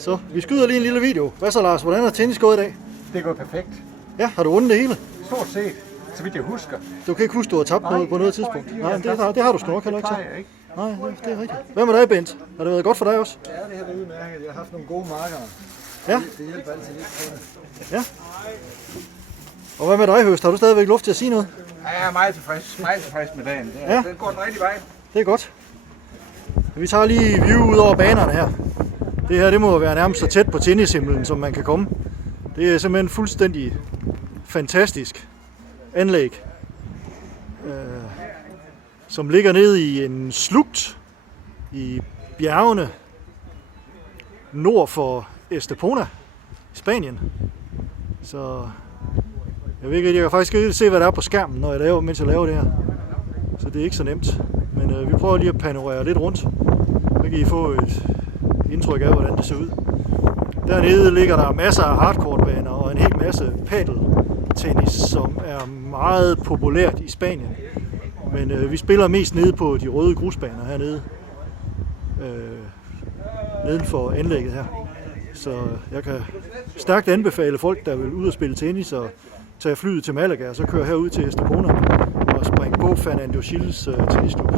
Så vi skyder lige en lille video. Hvad så, Lars? Hvordan er tennis gået i dag? Det går perfekt. Ja, har du vundet det hele? Stort set, så vidt jeg husker. Du kan ikke huske, du har tabt noget på noget tidspunkt? Nej, det har du sgu nok heller ikke så. Ikke? Nej, det er rigtigt. Hvad med dig, Bent? Har det været godt for dig også? Ja, det har været udmærket. Jeg har haft nogle gode markere. Ja. Det hjælper altid lidt på det. Ja. Og hvad med dig, Høst? Har du stadigvæk luft til at sige noget? Ja, jeg er meget tilfreds med dagen. Ja. Den går den rigtige vej. Det er godt. Vi tager lige view ud over banerne her. Det her, det må være nærmest så tæt på tennishimlen, som man kan komme. Det er simpelthen fuldstændig fantastisk anlæg, som ligger nede i en slugt i bjergene nord for Estepona, Spanien. Så jeg kan faktisk ikke se, hvad der er på skærmen, mens jeg laver det her. Så det er ikke så nemt. Men vi prøver lige at panorere lidt rundt. Så kan I få et indtryk af, hvordan det ser ud. Dernede ligger der masser af hardcourt-baner og en hel masse padel-tennis, som er meget populært i Spanien. Men vi spiller mest nede på de røde grusbaner hernede, neden for anlægget her. Så jeg kan stærkt anbefale folk, der vil ud og spille tennis og tage flyet til Malaga, og så køre herud til Estepona og springe på Fernando Gilles tennisklub.